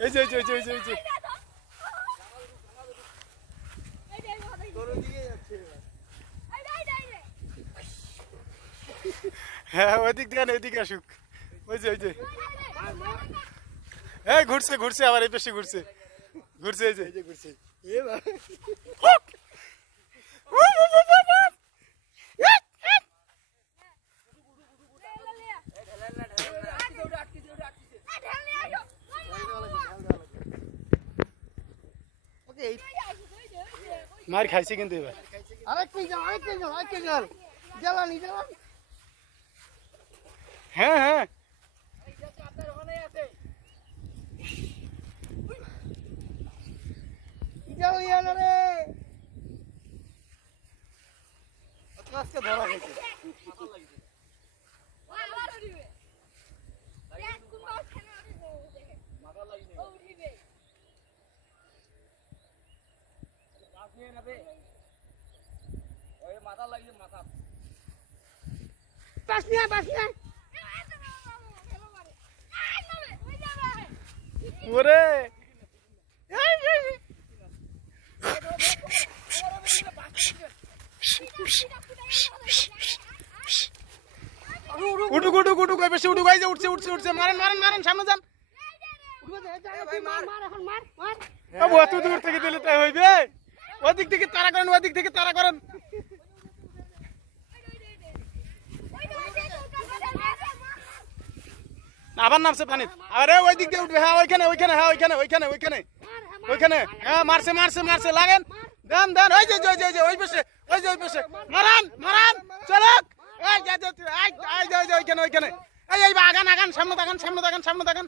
এই যে এই যে এই যে এই যে এই যে হ্যাঁ ওইদিক দিয়ে না এদিকে আসুক ওই যে ওই যে এই ঘুরছে ঘুরছে আবার এই পেশে ঘুরছে ঘুরছে এই যে ঘুরছে মার খাইছে কিন্তু এবার হ্যাঁ হ্যাঁ আজকে ধরা হয়েছে মাথা লাগিয়ে মাথা পাস নিয়ে ওরে উঠুক উঠুক উঠুক বেশি উঠুক এই যে উঠছে উঠছে উঠছে মারেন মারেন মারেন সামনে যান অত দূর থেকে দিলে তাই হইবে ওদিক থেকে তারা করেন ওদিক থেকে তারা করেন আবার নামছে পানি আরে ওই দিক দিয়ে উঠবে হ্যাঁ ওইখানে ওইখানে হ্যাঁ ওইখানে ওইখানে ওইখানে ওইখানে হ্যাঁ মারছে মারছে মারছে লাগেন দেন দেন ওই যে ওই পাশে ওই যে ওই পাশে মারান মারান চলো এই ওইখানে ওইখানে এই আগান আগান সামনে তাকান সামনে তাকান সামনে তাকান